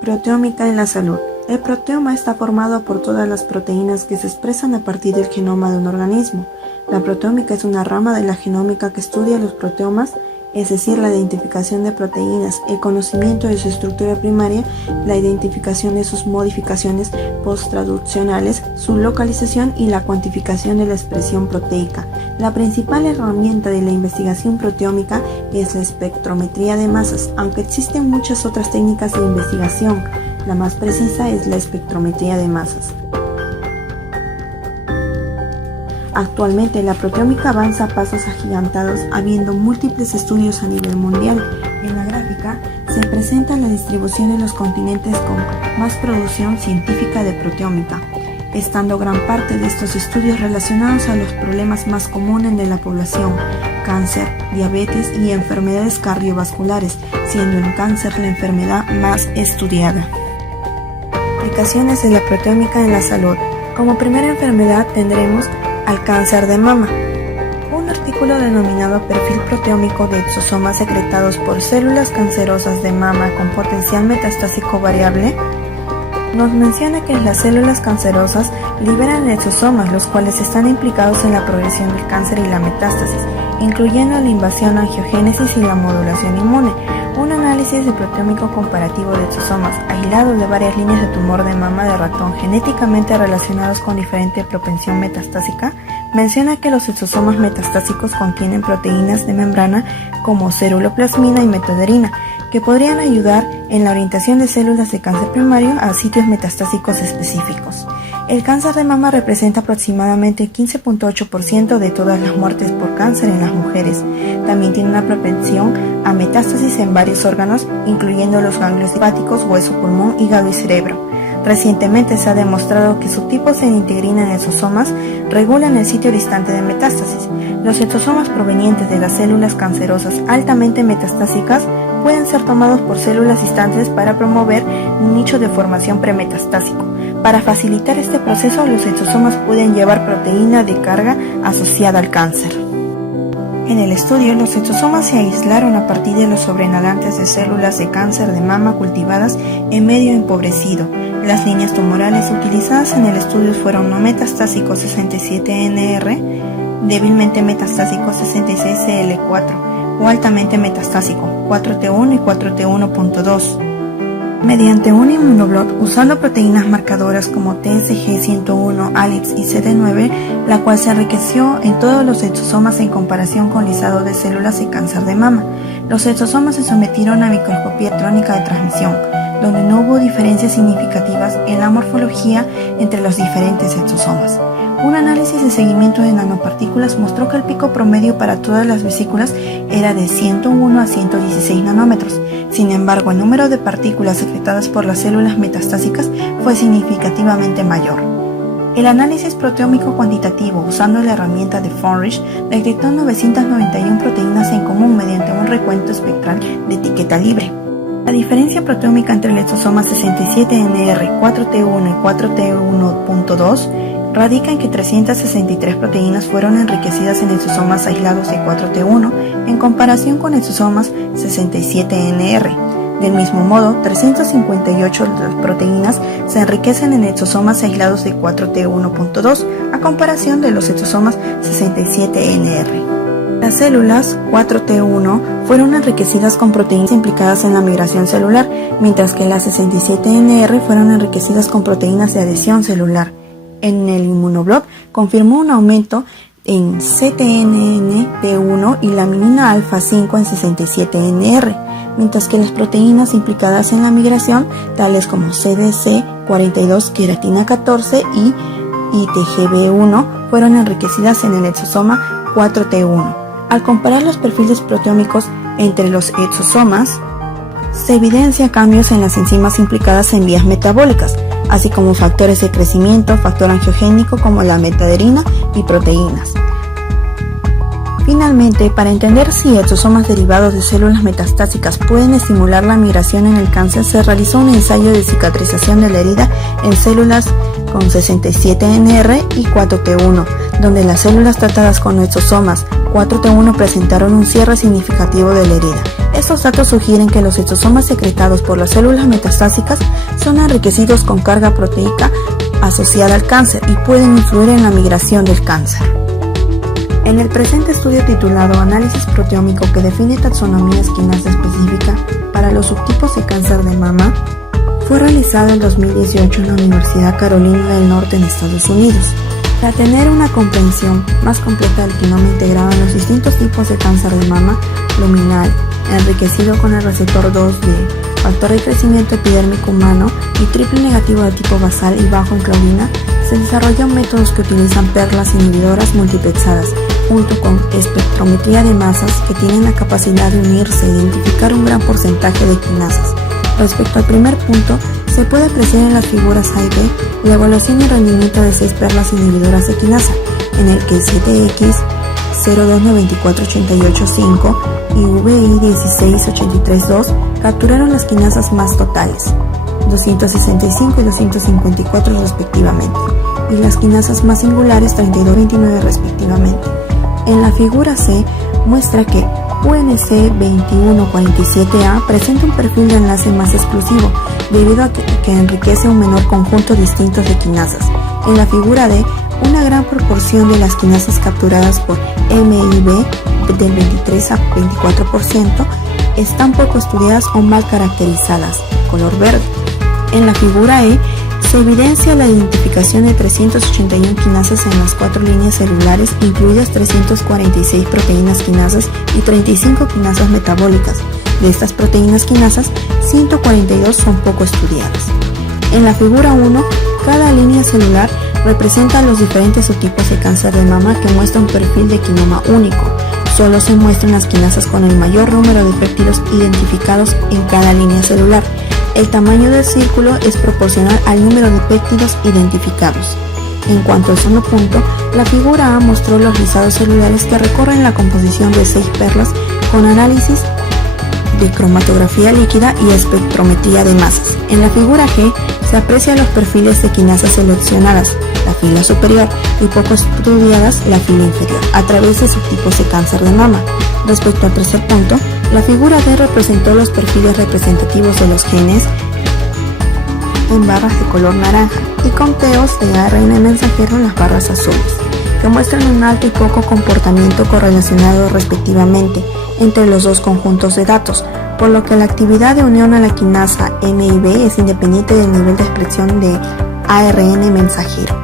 Proteómica en la salud. El proteoma está formado por todas las proteínas que se expresan a partir del genoma de un organismo. La proteómica es una rama de la genómica que estudia los proteomas, es decir, la identificación de proteínas, el conocimiento de su estructura primaria, la identificación de sus modificaciones posttraduccionales, su localización y la cuantificación de la expresión proteica. La principal herramienta de la investigación proteómica es la espectrometría de masas, aunque existen muchas otras técnicas de investigación. La más precisa es la espectrometría de masas. Actualmente la proteómica avanza a pasos agigantados, habiendo múltiples estudios a nivel mundial. En la gráfica se presenta la distribución de los continentes con más producción científica de proteómica, estando gran parte de estos estudios relacionados a los problemas más comunes de la población: cáncer, diabetes y enfermedades cardiovasculares, siendo el cáncer la enfermedad más estudiada. Aplicaciones de la proteómica en la salud. Como primera enfermedad tendremos al cáncer de mama. Un artículo denominado Perfil proteómico de exosomas secretados por células cancerosas de mama con potencial metastásico variable nos menciona que las células cancerosas liberan exosomas, los cuales están implicados en la progresión del cáncer y la metástasis, incluyendo la invasión, angiogénesis y la modulación inmune. Un análisis de proteómico comparativo de exosomas aislados de varias líneas de tumor de mama de ratón genéticamente relacionados con diferente propensión metastásica menciona que los exosomas metastásicos contienen proteínas de membrana como ceruloplasmina y metoderina, que podrían ayudar en la orientación de células de cáncer primario a sitios metastásicos específicos. El cáncer de mama representa aproximadamente el 15.8% de todas las muertes por cáncer en las mujeres. También tiene una propensión a metástasis en varios órganos, incluyendo los ganglios hepáticos, hueso, pulmón, hígado y cerebro. Recientemente se ha demostrado que subtipos en integrina en exosomas regulan el sitio distante de metástasis. Los exosomas provenientes de las células cancerosas altamente metastásicas pueden ser tomados por células distantes para promover un nicho de formación premetastásico. Para facilitar este proceso, los exosomas pueden llevar proteína de carga asociada al cáncer. En el estudio, los exosomas se aislaron a partir de los sobrenadantes de células de cáncer de mama cultivadas en medio empobrecido. Las líneas tumorales utilizadas en el estudio fueron no metastásico 67NR, débilmente metastásico 66CL4 o altamente metastásico 4T1 y 4T1.2. Mediante un inmunoblot usando proteínas marcadoras como TSG101, ALIPS y CD9, la cual se enriqueció en todos los exosomas en comparación con lisado de células de cáncer de mama. Los exosomas se sometieron a microscopía electrónica de transmisión, donde no hubo diferencias significativas en la morfología entre los diferentes exosomas. Un análisis de seguimiento de nanopartículas mostró que el pico promedio para todas las vesículas era de 101 a 116 nanómetros. Sin embargo, el número de partículas secretadas por las células metastásicas fue significativamente mayor. El análisis proteómico cuantitativo usando la herramienta de Furnish detectó 991 proteínas en común mediante un recuento espectral de etiqueta libre. La diferencia proteómica entre el exosoma 67NR, 4T1 y 4T1.2 radica en que 363 proteínas fueron enriquecidas en exosomas aislados de 4T1 en comparación con exosomas 67NR. Del mismo modo, 358 de las proteínas se enriquecen en exosomas aislados de 4T1.2 a comparación de los exosomas 67NR. Las células 4T1 fueron enriquecidas con proteínas implicadas en la migración celular, mientras que las 67NR fueron enriquecidas con proteínas de adhesión celular. En el inmunoblot confirmó un aumento en cTNNT1 y laminina alfa 5 en 67NR, mientras que las proteínas implicadas en la migración, tales como CDC42, queratina 14 y ITGB1, fueron enriquecidas en el exosoma 4T1. Al comparar los perfiles proteómicos entre los exosomas, se evidencian cambios en las enzimas implicadas en vías metabólicas, así como factores de crecimiento, factor angiogénico como la metoderina y proteínas. Finalmente, para entender si exosomas derivados de células metastásicas pueden estimular la migración en el cáncer, se realizó un ensayo de cicatrización de la herida en células con 67NR y 4T1, donde las células tratadas con exosomas 4T1 presentaron un cierre significativo de la herida, Estos datos sugieren que los citosomas secretados por las células metastásicas son enriquecidos con carga proteica asociada al cáncer y pueden influir en la migración del cáncer. En el presente estudio titulado Análisis proteómico que define taxonomía esquinasa específica para los subtipos de cáncer de mama, fue realizado en 2018 en la Universidad Carolina del Norte en Estados Unidos. Para tener una comprensión más completa del genoma integrado en los distintos tipos de cáncer de mama, luminal, enriquecido con el receptor 2D, factor de crecimiento epidérmico humano y triple negativo de tipo basal y bajo en claudina, se desarrollan métodos que utilizan perlas inhibidoras multiplexadas, junto con espectrometría de masas que tienen la capacidad de unirse e identificar un gran porcentaje de quinasas. Respecto al primer punto, se puede apreciar en las figuras A y B la evaluación y rendimiento de 6 perlas inhibidoras de quinasa, en el que CTX 0294885 y VI 16832 capturaron las quinasas más totales, 265 y 254 respectivamente, y las quinasas más singulares 32-29 respectivamente. En la figura C muestra que UNC 2147A presenta un perfil de enlace más exclusivo debido a que enriquece un menor conjunto distinto de quinasas. En la figura D, una gran proporción de las quinasas capturadas por MIB del 23 a 24% están poco estudiadas o mal caracterizadas, color verde. En la figura E se evidencia la identificación de 381 quinasas en las 4 líneas celulares, incluidas 346 proteínas quinasas y 35 quinasas metabólicas. De estas proteínas quinasas, 142 son poco estudiadas. En la figura 1, cada línea celular representa los diferentes subtipos de cáncer de mama que muestra un perfil de quinoma único. Solo se muestran las quinasas con el mayor número de péptidos identificados en cada línea celular. El tamaño del círculo es proporcional al número de péptidos identificados. En cuanto al segundo punto, la figura A mostró los lisados celulares que recorren la composición de 6 perlas con análisis de cromatografía líquida y espectrometría de masas. En la figura G se aprecian los perfiles de quinasas seleccionadas, la fila superior, y poco estudiadas, la fila inferior, a través de subtipos de cáncer de mama. Respecto al tercer punto, la figura D representó los perfiles representativos de los genes en barras de color naranja y conteos de ARN mensajero en las barras azules, que muestran un alto y poco comportamiento correlacionado respectivamente entre los dos conjuntos de datos, por lo que la actividad de unión a la quinasa MIB es independiente del nivel de expresión de ARN mensajero.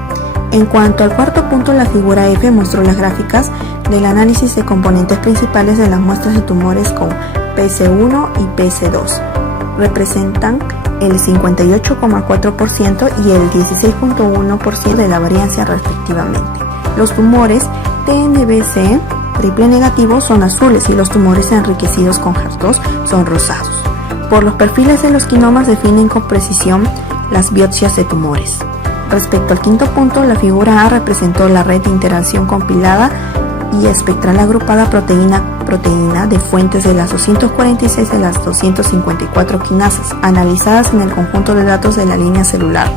En cuanto al cuarto punto, la figura F mostró las gráficas del análisis de componentes principales de las muestras de tumores con PC1 y PC2. Representan el 58,4% y el 16,1% de la variancia respectivamente. Los tumores TNBC triple negativo son azules y los tumores enriquecidos con HER2 son rosados. Por los perfiles de los quinomas definen con precisión las biopsias de tumores. Respecto al quinto punto, la figura A representó la red de interacción compilada y espectral agrupada proteína de fuentes de las 246 de las 254 quinasas analizadas en el conjunto de datos de la línea celular.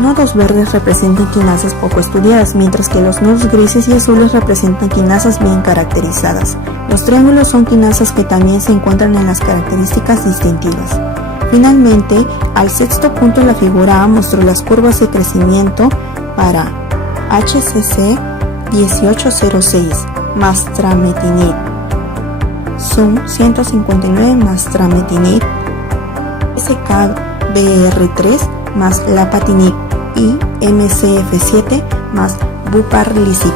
Nodos verdes representan quinasas poco estudiadas, mientras que los nodos grises y azules representan quinasas bien caracterizadas. Los triángulos son quinasas que también se encuentran en las características distintivas. Finalmente, al sexto punto, la figura A mostró las curvas de crecimiento para HCC 1806 más trametinib, SUM 159 más trametinib, SKBR3 más lapatinib y MCF7 más buparlisib.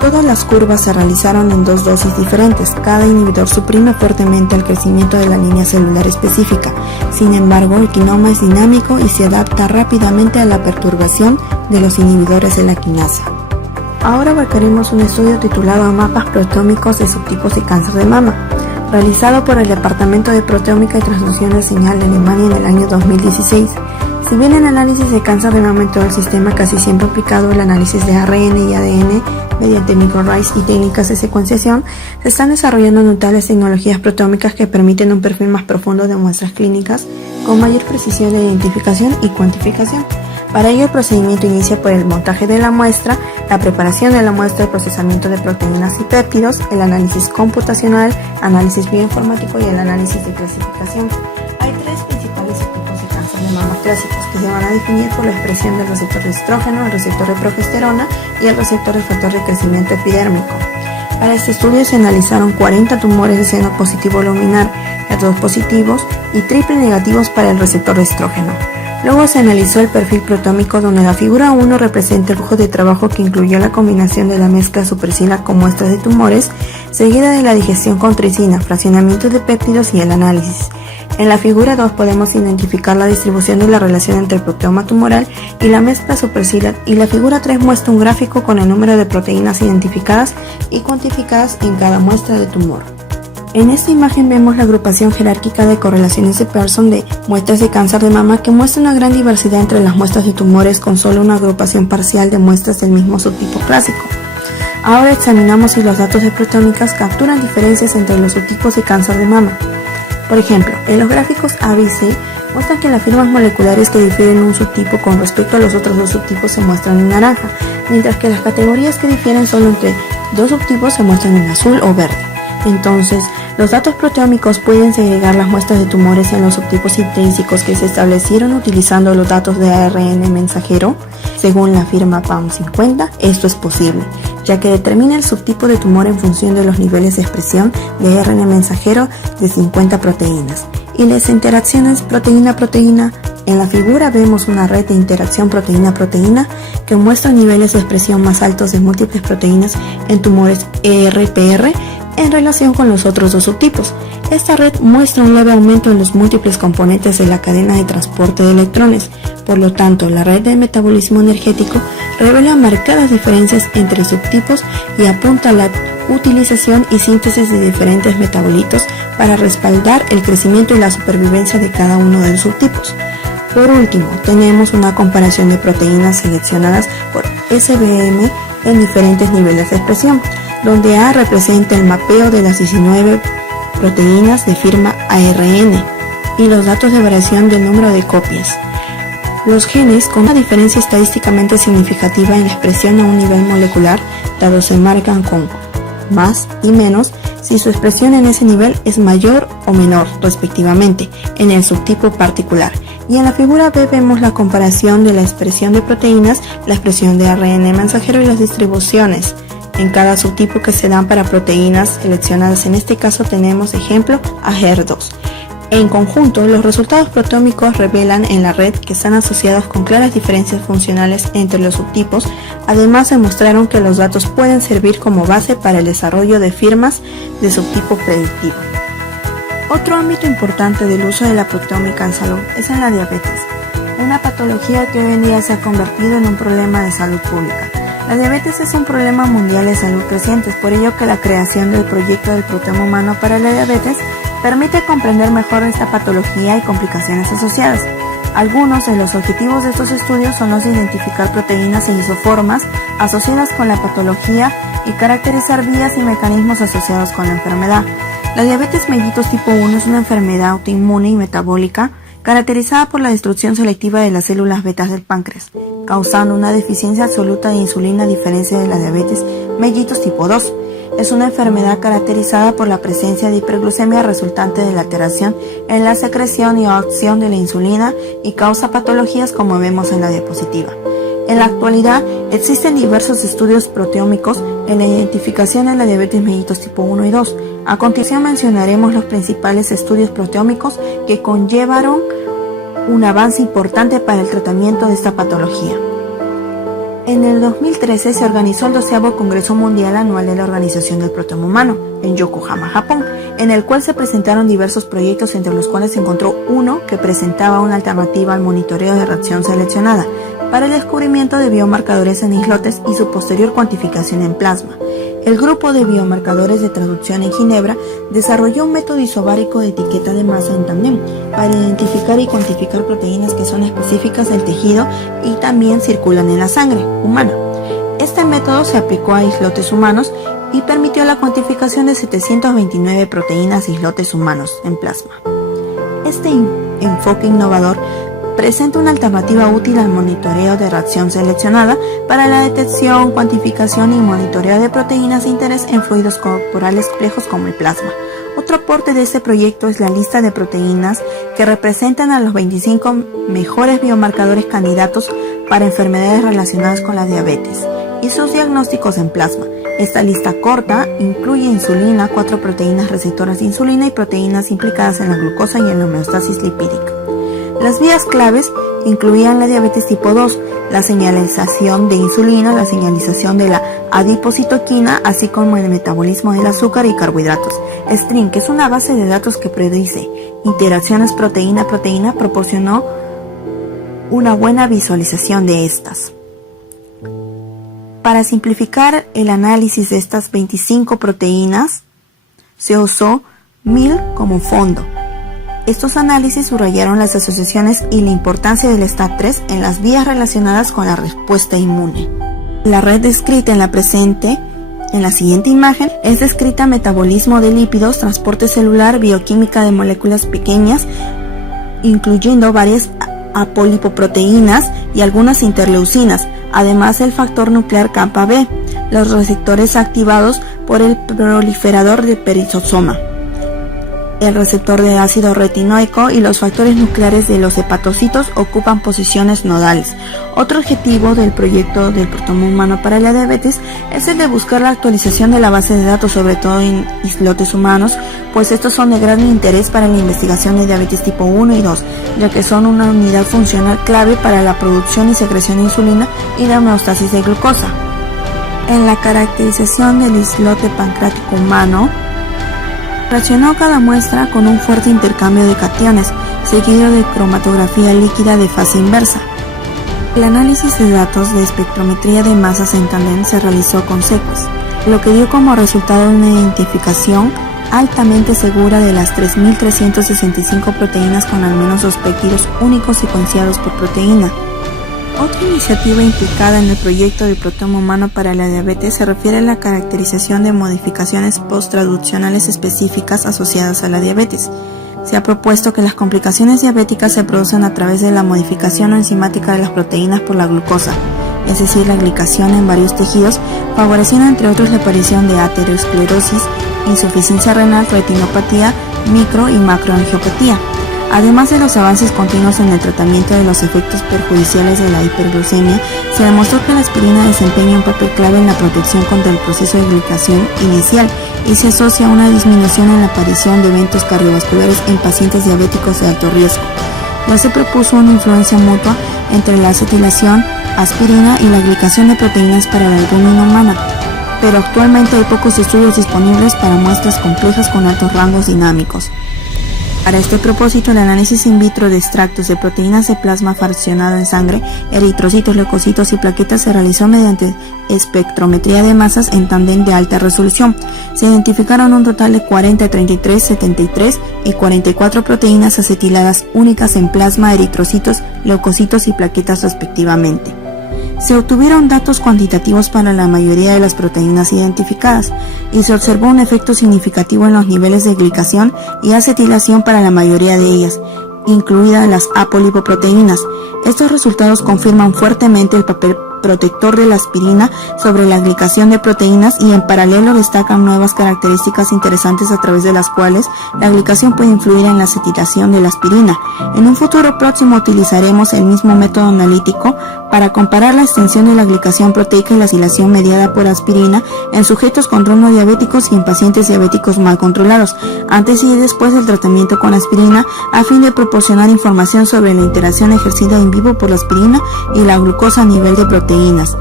Todas las curvas se realizaron en 2 dosis diferentes. Cada inhibidor suprime fuertemente el crecimiento de la línea celular específica. Sin embargo, el quinoma es dinámico y se adapta rápidamente a la perturbación de los inhibidores de la quinasa. Ahora abarcaremos un estudio titulado Mapas proteómicos de subtipos de cáncer de mama, realizado por el Departamento de Proteómica y Transducción de Señal de Alemania en el año 2016. Si bien el análisis de cáncer de mama en todo el sistema casi siempre ha aplicado el análisis de ARN y ADN mediante microarrays y técnicas de secuenciación, se están desarrollando notables tecnologías proteómicas que permiten un perfil más profundo de muestras clínicas con mayor precisión de identificación y cuantificación. Para ello el procedimiento inicia por el montaje de la muestra, la preparación de la muestra, el procesamiento de proteínas y péptidos, el análisis computacional, análisis bioinformático y el análisis de clasificación. Hay tres principales tipos de cáncer de mama clásicos que se van a definir por la expresión del receptor de estrógeno, el receptor de progesterona y el receptor de factor de crecimiento epidérmico. Para este estudio se analizaron 40 tumores de seno positivo luminar, HER2 positivos y triple negativos para el receptor de estrógeno. Luego se analizó el perfil proteómico, donde la figura 1 representa el flujo de trabajo que incluyó la combinación de la mezcla supercina con muestras de tumores, seguida de la digestión con tricina, fraccionamiento de péptidos y el análisis. En la figura 2 podemos identificar la distribución de la relación entre el proteoma tumoral y la mezcla superciliar, y la figura 3 muestra un gráfico con el número de proteínas identificadas y cuantificadas en cada muestra de tumor. En esta imagen vemos la agrupación jerárquica de correlaciones de Pearson de muestras de cáncer de mama, que muestra una gran diversidad entre las muestras de tumores con solo una agrupación parcial de muestras del mismo subtipo clásico. Ahora examinamos si los datos de proteómicas capturan diferencias entre los subtipos de cáncer de mama. Por ejemplo, en los gráficos A, B y C muestran que las firmas moleculares que difieren un subtipo con respecto a los otros dos subtipos se muestran en naranja, mientras que las categorías que difieren solo entre dos subtipos se muestran en azul o verde. Entonces, los datos proteómicos pueden segregar las muestras de tumores en los subtipos intrínsecos que se establecieron utilizando los datos de ARN mensajero. Según la firma PAM50, esto es posible, ya que determina el subtipo de tumor en función de los niveles de expresión de ARN mensajero de 50 proteínas. Y las interacciones proteína-proteína. En la figura vemos una red de interacción proteína-proteína que muestra niveles de expresión más altos de múltiples proteínas en tumores ER-PR en relación con los otros dos subtipos. Esta red muestra un leve aumento en los múltiples componentes de la cadena de transporte de electrones. Por lo tanto, la red de metabolismo energético revela marcadas diferencias entre subtipos y apunta a la utilización y síntesis de diferentes metabolitos para respaldar el crecimiento y la supervivencia de cada uno de los subtipos. Por último, tenemos una comparación de proteínas seleccionadas por SBM en diferentes niveles de expresión, donde A representa el mapeo de las 19 proteínas de firma ARN y los datos de variación del número de copias. Los genes con una diferencia estadísticamente significativa en la expresión a un nivel molecular, dados se marcan con más y menos si su expresión en ese nivel es mayor o menor, respectivamente, en el subtipo particular. Y en la figura B vemos la comparación de la expresión de proteínas, la expresión de ARN mensajero y las distribuciones en cada subtipo que se dan para proteínas seleccionadas. En este caso tenemos ejemplo a HER2. En conjunto, los resultados proteómicos revelan en la red que están asociados con claras diferencias funcionales entre los subtipos. Además, demostraron que los datos pueden servir como base para el desarrollo de firmas de subtipo predictivo. Otro ámbito importante del uso de la proteómica en salud es en la diabetes, una patología que hoy en día se ha convertido en un problema de salud pública. La diabetes es un problema mundial de salud creciente, es por ello que la creación del proyecto del proteoma humano para la diabetes permite comprender mejor esta patología y complicaciones asociadas. Algunos de los objetivos de estos estudios son los de identificar proteínas e isoformas asociadas con la patología y caracterizar vías y mecanismos asociados con la enfermedad. La diabetes mellitus tipo 1 es una enfermedad autoinmune y metabólica caracterizada por la destrucción selectiva de las células betas del páncreas, causando una deficiencia absoluta de insulina a diferencia de la diabetes mellitus tipo 2. Es una enfermedad caracterizada por la presencia de hiperglucemia resultante de la alteración en la secreción y acción de la insulina y causa patologías como vemos en la diapositiva. En la actualidad existen diversos estudios proteómicos en la identificación de la diabetes mellitus tipo 1 y 2. A continuación mencionaremos los principales estudios proteómicos que conllevaron un avance importante para el tratamiento de esta patología. En el 2013 se organizó el 12º Congreso Mundial Anual de la Organización del Proteoma Humano en Yokohama, Japón, en el cual se presentaron diversos proyectos, entre los cuales se encontró uno que presentaba una alternativa al monitoreo de reacción seleccionada para el descubrimiento de biomarcadores en islotes y su posterior cuantificación en plasma. El grupo de biomarcadores de traducción en Ginebra desarrolló un método isobárico de etiqueta de masa en tándem para identificar y cuantificar proteínas que son específicas del tejido y también circulan en la sangre humana. Este método se aplicó a islotes humanos y permitió la cuantificación de 729 proteínas islotes humanos en plasma. Este enfoque innovador presenta una alternativa útil al monitoreo de reacción seleccionada para la detección, cuantificación y monitoreo de proteínas de interés en fluidos corporales complejos como el plasma. Otro aporte de este proyecto es la lista de proteínas que representan a los 25 mejores biomarcadores candidatos para enfermedades relacionadas con la diabetes y sus diagnósticos en plasma. Esta lista corta incluye insulina, 4 proteínas receptoras de insulina y proteínas implicadas en la glucosa y en la homeostasis lipídica. Las vías claves incluían la diabetes tipo 2, la señalización de insulina, la señalización de la adipocitoquina, así como el metabolismo del azúcar y carbohidratos. STRING, que es una base de datos que predice interacciones proteína-proteína, proporcionó una buena visualización de estas. Para simplificar el análisis de estas 25 proteínas, se usó MIL como fondo. Estos análisis subrayaron las asociaciones y la importancia del STAT3 en las vías relacionadas con la respuesta inmune. La red descrita en la siguiente imagen es descrita metabolismo de lípidos, transporte celular, bioquímica de moléculas pequeñas, incluyendo varias apolipoproteínas y algunas interleucinas, además del factor nuclear kappa B, los receptores activados por el proliferador de perizosoma, el receptor de ácido retinoico y los factores nucleares de los hepatocitos ocupan posiciones nodales. Otro objetivo del proyecto del proteoma humano para la diabetes es el de buscar la actualización de la base de datos, sobre todo en islotes humanos, pues estos son de gran interés para la investigación de diabetes tipo 1 y 2, ya que son una unidad funcional clave para la producción y secreción de insulina y de homeostasis de glucosa. En la caracterización del islote pancreático humano, relacionó cada muestra con un fuerte intercambio de cationes, seguido de cromatografía líquida de fase inversa. El análisis de datos de espectrometría de masas en tandem se realizó con sequence, lo que dio como resultado una identificación altamente segura de las 3.365 proteínas con al menos 2 péptidos únicos secuenciados por proteína. Otra iniciativa implicada en el proyecto del proteoma humano para la diabetes se refiere a la caracterización de modificaciones post-traduccionales específicas asociadas a la diabetes. Se ha propuesto que las complicaciones diabéticas se producen a través de la modificación enzimática de las proteínas por la glucosa, es decir, la glicación en varios tejidos, favoreciendo entre otros la aparición de aterosclerosis, insuficiencia renal, retinopatía, micro y macroangiopatía. Además de los avances continuos en el tratamiento de los efectos perjudiciales de la hiperglucemia, se demostró que la aspirina desempeña un papel clave en la protección contra el proceso de glicación inicial y se asocia a una disminución en la aparición de eventos cardiovasculares en pacientes diabéticos de alto riesgo. Ya se propuso una influencia mutua entre la acetilación, aspirina y la glicación de proteínas para la albúmina humana, pero actualmente hay pocos estudios disponibles para muestras complejas con altos rangos dinámicos. Para este propósito, el análisis in vitro de extractos de proteínas de plasma fraccionado en sangre, eritrocitos, leucocitos y plaquetas se realizó mediante espectrometría de masas en tándem de alta resolución. Se identificaron un total de 40, 33, 73 y 44 proteínas acetiladas únicas en plasma, eritrocitos, leucocitos y plaquetas respectivamente. Se obtuvieron datos cuantitativos para la mayoría de las proteínas identificadas y se observó un efecto significativo en los niveles de glicación y acetilación para la mayoría de ellas, incluidas las apolipoproteínas. Estos resultados confirman fuertemente el papel protector de la aspirina sobre la glicación de proteínas y en paralelo destacan nuevas características interesantes a través de las cuales la glicación puede influir en la acetilación de la aspirina. En un futuro próximo utilizaremos el mismo método analítico para comparar la extensión de la glicación proteica y la acilación mediada por aspirina en sujetos con trastornos diabéticos y en pacientes diabéticos mal controlados, antes y después del tratamiento con aspirina, a fin de proporcionar información sobre la interacción ejercida en vivo por la aspirina y la glucosa a nivel de proteínas.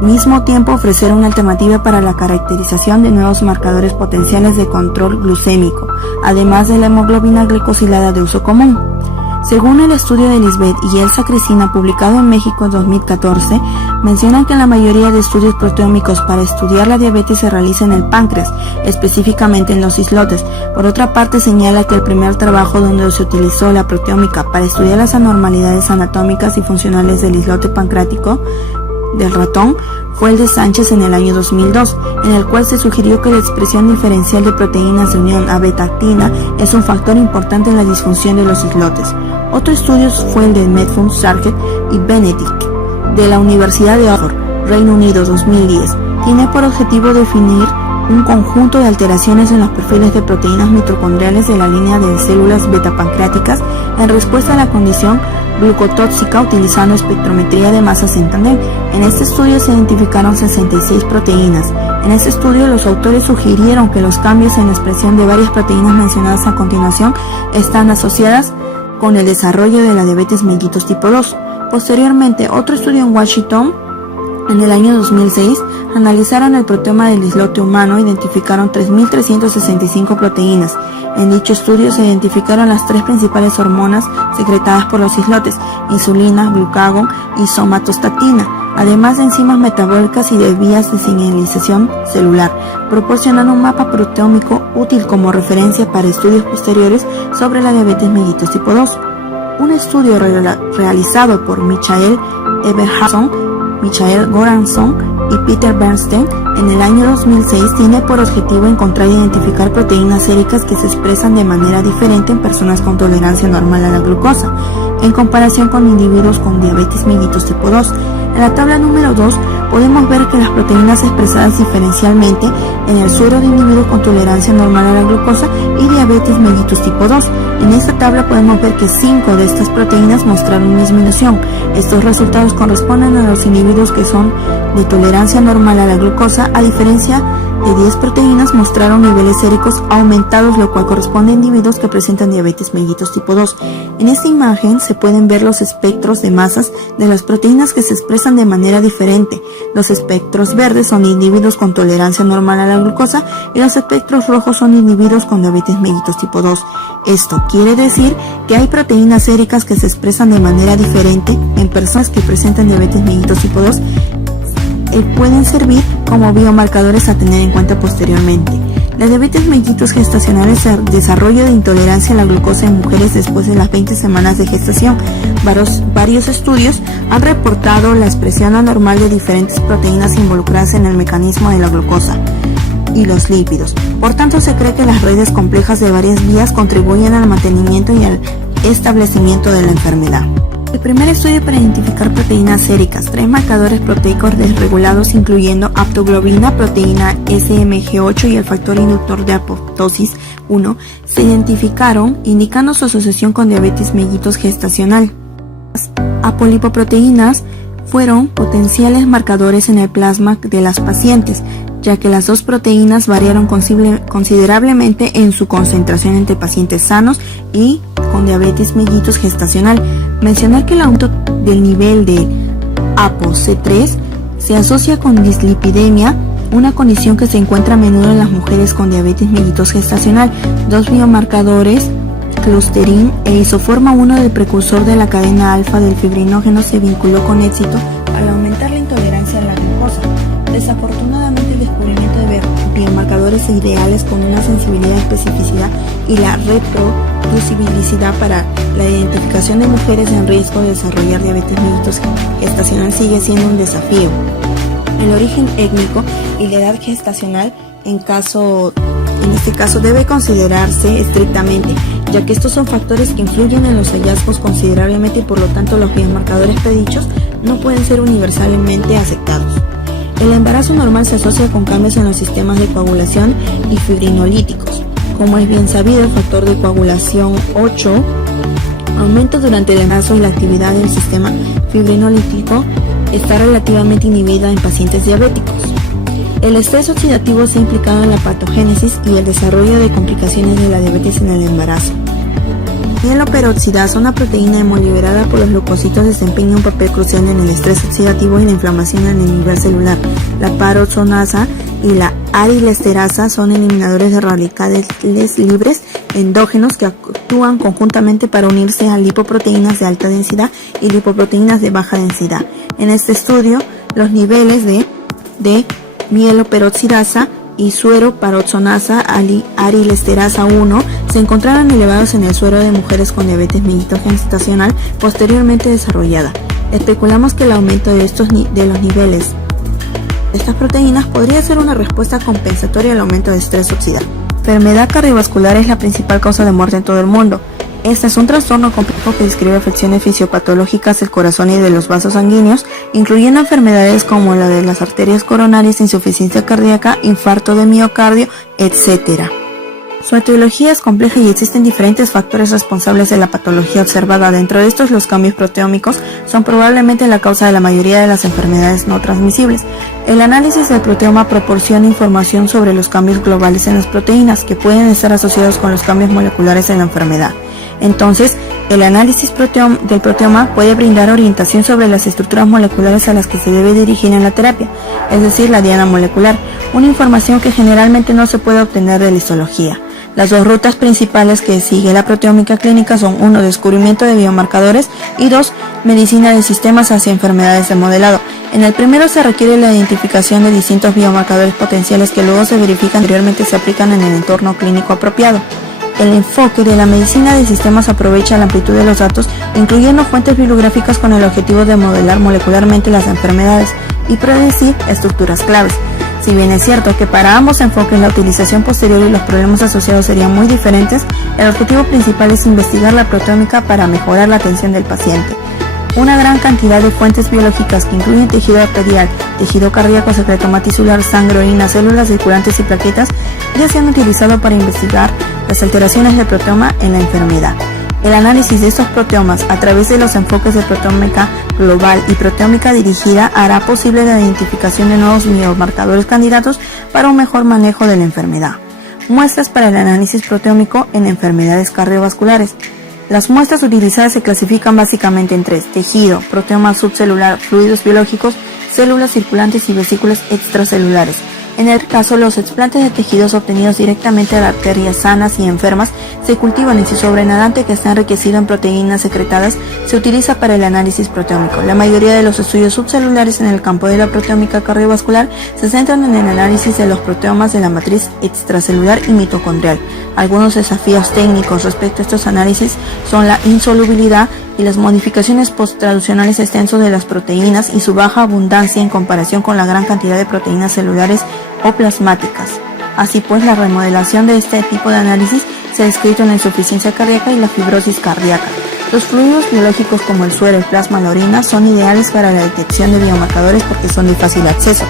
Al mismo tiempo, ofrecer una alternativa para la caracterización de nuevos marcadores potenciales de control glucémico, además de la hemoglobina glicosilada de uso común. Según el estudio de Lisbeth y Elsa Cristina publicado en México en 2014, mencionan que la mayoría de estudios proteómicos para estudiar la diabetes se realiza en el páncreas, específicamente en los islotes. Por otra parte, señala que el primer trabajo donde se utilizó la proteómica para estudiar las anormalidades anatómicas y funcionales del islote pancreático del ratón fue el de Sánchez en el año 2002, en el cual se sugirió que la expresión diferencial de proteínas de unión a beta-actina es un factor importante en la disfunción de los islotes. Otro estudio fue el de Medford, Sargent y Benedict de la Universidad de Oxford, Reino Unido, 2010. Tiene por objetivo definir un conjunto de alteraciones en los perfiles de proteínas mitocondriales de la línea de células beta-pancreáticas en respuesta a la condición glucotóxica utilizando espectrometría de masa centinela. En este estudio se identificaron 66 proteínas. En este estudio los autores sugirieron que los cambios en la expresión de varias proteínas mencionadas a continuación están asociadas con el desarrollo de la diabetes mellitus tipo 2. Posteriormente, otro estudio en Washington en el año 2006 analizaron el proteoma del islote humano e identificaron 3.365 proteínas. En dicho estudio se identificaron las tres principales hormonas secretadas por los islotes: insulina, glucagón y somatostatina, además de enzimas metabólicas y de vías de señalización celular, proporcionando un mapa proteómico útil como referencia para estudios posteriores sobre la diabetes mellitus tipo 2. Un estudio realizado por Michael Eberhardson, Michael Goranson y Peter Bernstein en el año 2006 tiene por objetivo encontrar e identificar proteínas séricas que se expresan de manera diferente en personas con tolerancia normal a la glucosa, en comparación con individuos con diabetes mellitus tipo 2. En la tabla número 2 podemos ver que las proteínas expresadas diferencialmente en el suero de individuos con tolerancia normal a la glucosa y diabetes mellitus tipo 2. En esta tabla podemos ver que 5 de estas proteínas mostraron disminución. Estos resultados corresponden a los individuos que son de tolerancia normal a la glucosa, a diferencia de 10 proteínas mostraron niveles séricos aumentados, lo cual corresponde a individuos que presentan diabetes mellitus tipo 2. En esta imagen se pueden ver los espectros de masas de las proteínas que se expresan de manera diferente. Los espectros verdes son individuos con tolerancia normal a la glucosa y los espectros rojos son individuos con diabetes mellitus tipo 2. Esto quiere decir que hay proteínas séricas que se expresan de manera diferente en personas que presentan diabetes mellitus tipo 2 pueden servir como biomarcadores a tener en cuenta posteriormente. La diabetes mellitus gestacional es el desarrollo de intolerancia a la glucosa en mujeres después de las 20 semanas de gestación. Varios estudios han reportado la expresión anormal de diferentes proteínas involucradas en el mecanismo de la glucosa y los lípidos. Por tanto, se cree que las redes complejas de varias vías contribuyen al mantenimiento y al establecimiento de la enfermedad. El primer estudio para identificar proteínas séricas, 3 marcadores proteicos desregulados incluyendo aptoglobina, proteína SMG8 y el factor inductor de apoptosis 1, se identificaron indicando su asociación con diabetes mellitus gestacional. Las apolipoproteínas fueron potenciales marcadores en el plasma de las pacientes, ya que las dos proteínas variaron considerablemente en su concentración entre pacientes sanos y con diabetes mellitus gestacional. Mencionar que el aumento del nivel de ApoC3 se asocia con dislipidemia, una condición que se encuentra a menudo en las mujeres con diabetes mellitus gestacional. Dos biomarcadores, clusterin e isoforma 1 del precursor de la cadena alfa del fibrinógeno, se vinculó con éxito al aumentar la intolerancia a la glucosa. Desafortunadamente, el descubrimiento de biomarcadores ideales con una sensibilidad, especificidad y la reproducibilidad para la identificación de mujeres en riesgo de desarrollar diabetes mellitus gestacional sigue siendo un desafío. El origen étnico y la edad gestacional en este caso debe considerarse estrictamente, ya que estos son factores que influyen en los hallazgos considerablemente y por lo tanto los biomarcadores predichos no pueden ser universalmente aceptados. El embarazo normal se asocia con cambios en los sistemas de coagulación y fibrinolíticos. Como es bien sabido, el factor de coagulación 8 aumenta durante el embarazo y la actividad del sistema fibrinolítico está relativamente inhibida en pacientes diabéticos. El estrés oxidativo se ha implicado en la patogénesis y el desarrollo de complicaciones de la diabetes en el embarazo. Mieloperoxidasa, una proteína hemoliberada por los leucocitos, desempeña un papel crucial en el estrés oxidativo y la inflamación en el nivel celular. La paroxonasa y la arilesterasa son eliminadores de radicales libres endógenos que actúan conjuntamente para unirse a lipoproteínas de alta densidad y lipoproteínas de baja densidad. En este estudio, los niveles de mieloperoxidasa y suero paroxonasa arilesterasa 1 se encontraron elevados en el suero de mujeres con diabetes mellitus gestacional posteriormente desarrollada. Especulamos que el aumento de los niveles de estas proteínas podría ser una respuesta compensatoria al aumento de estrés oxidativo. La enfermedad cardiovascular es la principal causa de muerte en todo el mundo. Este es un trastorno complejo que describe afecciones fisiopatológicas del corazón y de los vasos sanguíneos, incluyendo enfermedades como la de las arterias coronarias, insuficiencia cardíaca, infarto de miocardio, etc. Su etiología es compleja y existen diferentes factores responsables de la patología observada. Dentro de estos, los cambios proteómicos son probablemente la causa de la mayoría de las enfermedades no transmisibles. El análisis del proteoma proporciona información sobre los cambios globales en las proteínas que pueden estar asociados con los cambios moleculares en la enfermedad. Entonces, el análisis del proteoma puede brindar orientación sobre las estructuras moleculares a las que se debe dirigir en la terapia, es decir, la diana molecular, una información que generalmente no se puede obtener de la histología. Las dos rutas principales que sigue la proteómica clínica son 1. Descubrimiento de biomarcadores y 2. Medicina de sistemas hacia enfermedades de modelado. En el primero se requiere la identificación de distintos biomarcadores potenciales que luego se verifican y anteriormente se aplican en el entorno clínico apropiado. El enfoque de la medicina de sistemas aprovecha la amplitud de los datos, incluyendo fuentes bibliográficas con el objetivo de modelar molecularmente las enfermedades y predecir estructuras claves. Si bien es cierto que para ambos enfoques la utilización posterior y los problemas asociados serían muy diferentes, el objetivo principal es investigar la proteómica para mejorar la atención del paciente. Una gran cantidad de fuentes biológicas que incluyen tejido arterial, tejido cardíaco, secretoma tisular, sangre, orina, células circulantes y plaquetas ya se han utilizado para investigar las alteraciones del proteoma en la enfermedad. El análisis de estos proteomas a través de los enfoques de proteómica global y proteómica dirigida hará posible la identificación de nuevos biomarcadores candidatos para un mejor manejo de la enfermedad. Muestras para el análisis proteómico en enfermedades cardiovasculares. Las muestras utilizadas se clasifican básicamente en 3: tejido, proteoma subcelular, fluidos biológicos, células circulantes y vesículas extracelulares. En el caso, los explantes de tejidos obtenidos directamente de arterias sanas y enfermas se cultivan y su sobrenadante, que está enriquecido en proteínas secretadas, se utiliza para el análisis proteómico. La mayoría de los estudios subcelulares en el campo de la proteómica cardiovascular se centran en el análisis de los proteomas de la matriz extracelular y mitocondrial. Algunos desafíos técnicos respecto a estos análisis son la insolubilidad y las modificaciones posttraduccionales extensos de las proteínas y su baja abundancia en comparación con la gran cantidad de proteínas celulares o plasmáticas. Así pues, la remodelación de este tipo de análisis se ha descrito en la insuficiencia cardíaca y la fibrosis cardíaca. Los fluidos biológicos como el suero, el plasma, la orina son ideales para la detección de biomarcadores porque son de fácil acceso.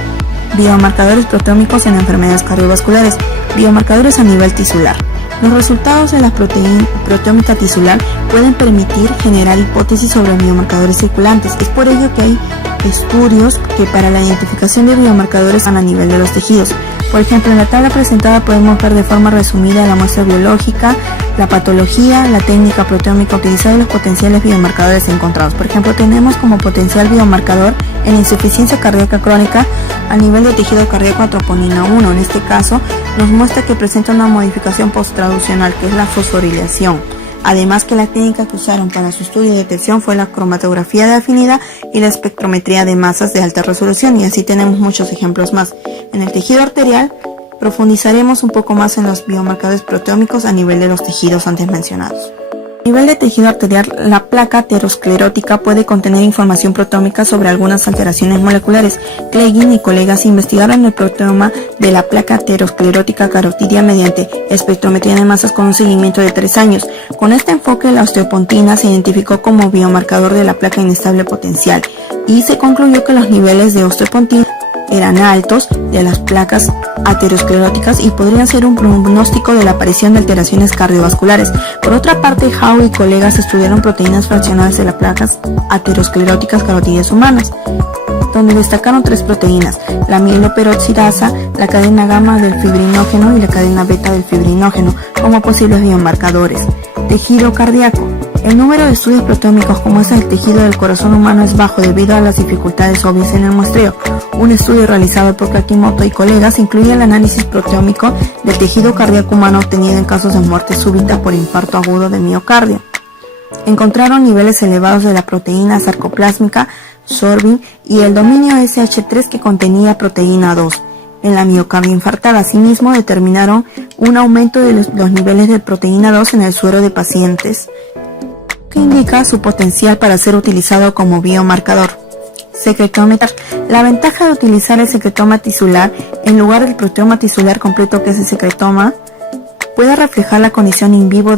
Biomarcadores proteómicos en enfermedades cardiovasculares. Biomarcadores a nivel tisular. Los resultados de la proteómica tisular pueden permitir generar hipótesis sobre biomarcadores circulantes. Es por ello que hay estudios que para la identificación de biomarcadores están a nivel de los tejidos. Por ejemplo, en la tabla presentada podemos ver de forma resumida la muestra biológica, la patología, la técnica proteómica utilizada y los potenciales biomarcadores encontrados. Por ejemplo, tenemos como potencial biomarcador en insuficiencia cardíaca crónica a nivel de tejido cardíaco a troponina 1. En este caso, nos muestra que presenta una modificación posttraducional, que es la fosforilación. Además que la técnica que usaron para su estudio y detección fue la cromatografía de afinidad y la espectrometría de masas de alta resolución, y así tenemos muchos ejemplos más. En el tejido arterial profundizaremos un poco más en los biomarcadores proteómicos a nivel de los tejidos antes mencionados. A nivel de tejido arterial, la placa aterosclerótica puede contener información proteómica sobre algunas alteraciones moleculares. Clegin y colegas investigaron el proteoma de la placa aterosclerótica carotidia mediante espectrometría de masas con un seguimiento de 3 años. Con este enfoque, la osteopontina se identificó como biomarcador de la placa inestable potencial y se concluyó que los niveles de osteopontina eran altos de las placas ateroscleróticas y podrían ser un pronóstico de la aparición de alteraciones cardiovasculares. Por otra parte, Howe y colegas estudiaron proteínas fraccionadas de las placas ateroscleróticas carotidias humanas, donde destacaron 3 proteínas: la mieloperoxidasa, la cadena gamma del fibrinógeno y la cadena beta del fibrinógeno, como posibles biomarcadores. Tejido cardíaco. El número de estudios proteómicos como es el tejido del corazón humano es bajo debido a las dificultades obvias en el muestreo. Un estudio realizado por Kakimoto y colegas incluye el análisis proteómico del tejido cardíaco humano obtenido en casos de muerte súbita por infarto agudo de miocardio. Encontraron niveles elevados de la proteína sarcoplásmica, sorbin y el dominio SH3 que contenía proteína 2. En la miocardio infartada, asimismo, determinaron un aumento de los niveles de proteína 2 en el suero de pacientes, que indica su potencial para ser utilizado como biomarcador. Secretómetro. La ventaja de utilizar el secretoma tisular en lugar del proteoma tisular completo, que es el secretoma, puede reflejar la condición in vivo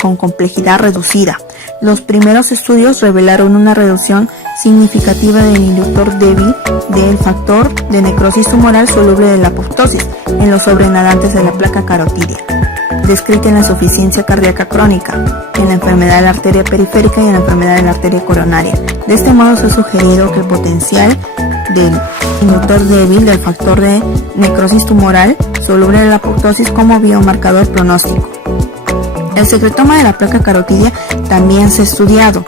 con complejidad reducida. Los primeros estudios revelaron una reducción significativa del inductor débil del factor de necrosis tumoral soluble de la apoptosis en los sobrenadantes de la placa carotidia, descrita en la insuficiencia cardíaca crónica, en la enfermedad de la arteria periférica y en la enfermedad de la arteria coronaria. De este modo se ha sugerido que el potencial del inductor débil del factor de necrosis tumoral soluble de la apoptosis como biomarcador pronóstico. El secretoma de la placa carotidia también se ha estudiado,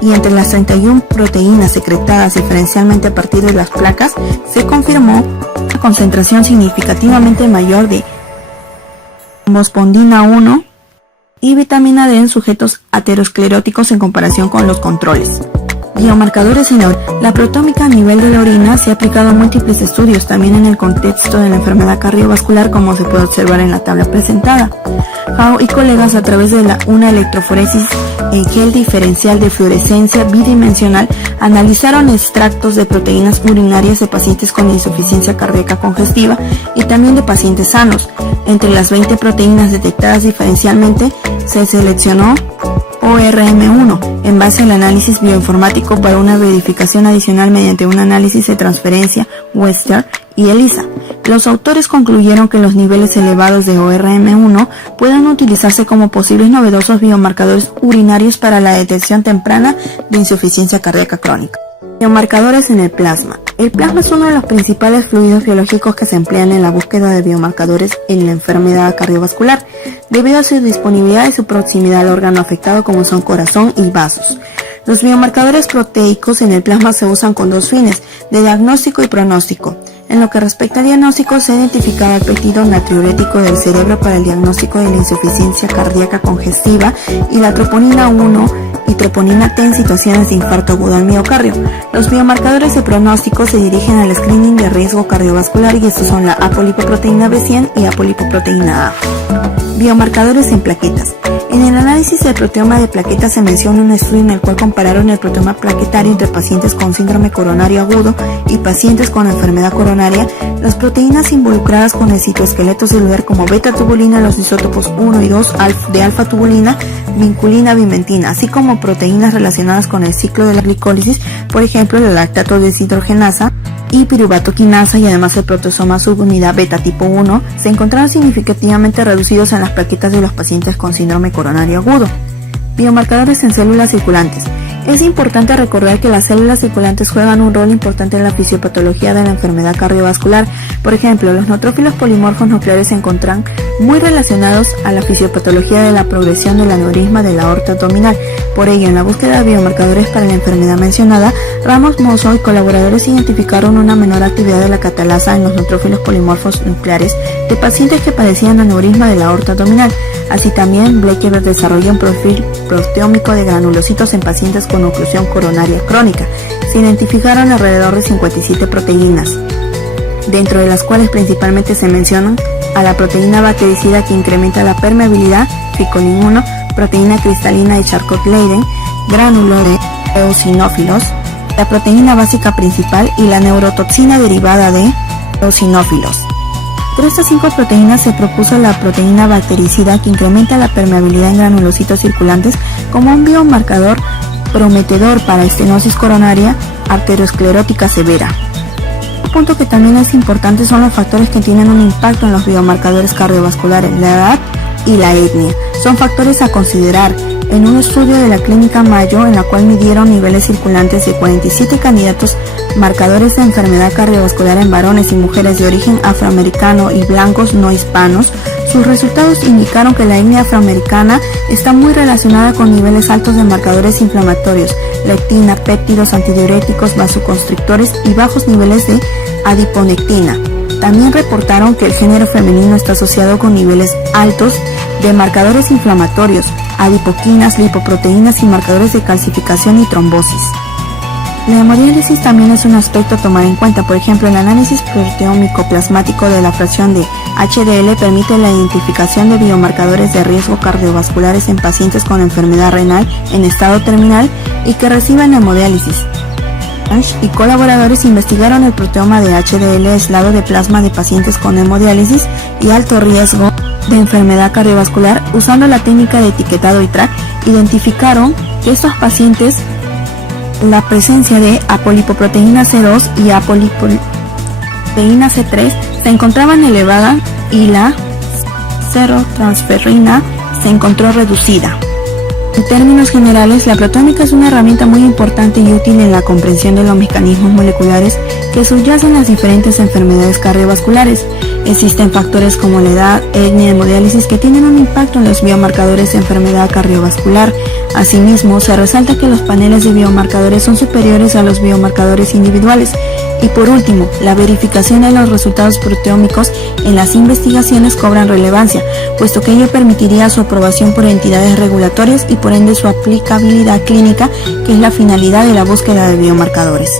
y entre las 31 proteínas secretadas diferencialmente a partir de las placas se confirmó una concentración significativamente mayor de homospondina 1 y vitamina D en sujetos ateroscleróticos en comparación con los controles. Biomarcadores en la orina. La proteómica a nivel de la orina se ha aplicado en múltiples estudios, también en el contexto de la enfermedad cardiovascular, como se puede observar en la tabla presentada. Howe y colegas, a través de una electroforesis en gel diferencial de fluorescencia bidimensional, analizaron extractos de proteínas urinarias de pacientes con insuficiencia cardíaca congestiva y también de pacientes sanos. Entre las 20 proteínas detectadas diferencialmente, se seleccionó ORM1 en base al análisis bioinformático para una verificación adicional mediante un análisis de transferencia Western y ELISA. Los autores concluyeron que los niveles elevados de ORM1 pueden utilizarse como posibles novedosos biomarcadores urinarios para la detección temprana de insuficiencia cardíaca crónica. Biomarcadores en el plasma. El plasma es uno de los principales fluidos biológicos que se emplean en la búsqueda de biomarcadores en la enfermedad cardiovascular, debido a su disponibilidad y su proximidad al órgano afectado, como son corazón y vasos. Los biomarcadores proteicos en el plasma se usan con dos fines, de diagnóstico y pronóstico. En lo que respecta al diagnóstico, se ha identificado el péptido natriurético del cerebro para el diagnóstico de la insuficiencia cardíaca congestiva y la troponina 1 y troponina T en situaciones de infarto agudo al miocardio. Los biomarcadores de pronóstico se dirigen al screening de riesgo cardiovascular, y estos son la apolipoproteína B100 y apolipoproteína A. Biomarcadores en plaquetas. En el análisis del proteoma de plaquetas se menciona un estudio en el cual compararon el proteoma plaquetario entre pacientes con síndrome coronario agudo y pacientes con enfermedad coronaria. Las proteínas involucradas con el citoesqueleto celular, como beta-tubulina, los isótopos 1 y 2 de alfa-tubulina, vinculina, bimentina, así como proteínas relacionadas con el ciclo de la glicólisis, por ejemplo la lactato deshidrogenasa y piruvatoquinasa, y además el protosoma subunidad beta tipo 1, se encontraron significativamente reducidos en las plaquetas de los pacientes con síndrome coronario agudo. Biomarcadores en células circulantes. Es importante recordar que las células circulantes juegan un rol importante en la fisiopatología de la enfermedad cardiovascular. Por ejemplo, los neutrófilos polimorfos nucleares se encuentran muy relacionados a la fisiopatología de la progresión del aneurisma de la aorta abdominal. Por ello, en la búsqueda de biomarcadores para la enfermedad mencionada, Ramos Mozo y colaboradores identificaron una menor actividad de la catalasa en los neutrófilos polimorfos nucleares de pacientes que padecían aneurisma de la aorta abdominal. Así también, Blechever desarrolló un perfil proteómico de granulocitos en pacientes con oclusión coronaria crónica. Se identificaron alrededor de 57 proteínas, dentro de las cuales principalmente se mencionan a la proteína bactericida, que incrementa la permeabilidad, ficolin 1, proteína cristalina de Charcot-Leyden, gránulo de eosinófilos, la proteína básica principal y la neurotoxina derivada de eosinófilos. Entre estas 5 proteínas se propuso la proteína bactericida, que incrementa la permeabilidad en granulocitos circulantes, como un biomarcador prometedor para estenosis coronaria arteriosclerótica severa. Un punto que también es importante son los factores que tienen un impacto en los biomarcadores cardiovasculares: la edad y la etnia. Son factores a considerar. En un estudio de la Clínica Mayo, en la cual midieron niveles circulantes de 47 candidatos marcadores de enfermedad cardiovascular en varones y mujeres de origen afroamericano y blancos no hispanos, sus resultados indicaron que la etnia afroamericana está muy relacionada con niveles altos de marcadores inflamatorios, leptina, péptidos, antidiuréticos, vasoconstrictores y bajos niveles de adiponectina. También reportaron que el género femenino está asociado con niveles altos de marcadores inflamatorios, adipoquinas, lipoproteínas y marcadores de calcificación y trombosis. La hemodiálisis también es un aspecto a tomar en cuenta. Por ejemplo, el análisis proteómico plasmático de la fracción de HDL permite la identificación de biomarcadores de riesgo cardiovasculares en pacientes con enfermedad renal en estado terminal y que reciben hemodiálisis. Y colaboradores investigaron el proteoma de HDL aislado de plasma de pacientes con hemodiálisis y alto riesgo de enfermedad cardiovascular, usando la técnica de etiquetado y track, identificaron que estos pacientes la presencia de apolipoproteína C2 y apolipoproteína C3 se encontraban elevada y la serotransferrina se encontró reducida. En términos generales, la proteómica es una herramienta muy importante y útil en la comprensión de los mecanismos moleculares que subyacen a las diferentes enfermedades cardiovasculares. Existen factores como la edad, etnia, hemodiálisis que tienen un impacto en los biomarcadores de enfermedad cardiovascular. Asimismo, se resalta que los paneles de biomarcadores son superiores a los biomarcadores individuales. Y por último, la verificación de los resultados proteómicos en las investigaciones cobran relevancia, puesto que ello permitiría su aprobación por entidades regulatorias y por ende su aplicabilidad clínica, que es la finalidad de la búsqueda de biomarcadores.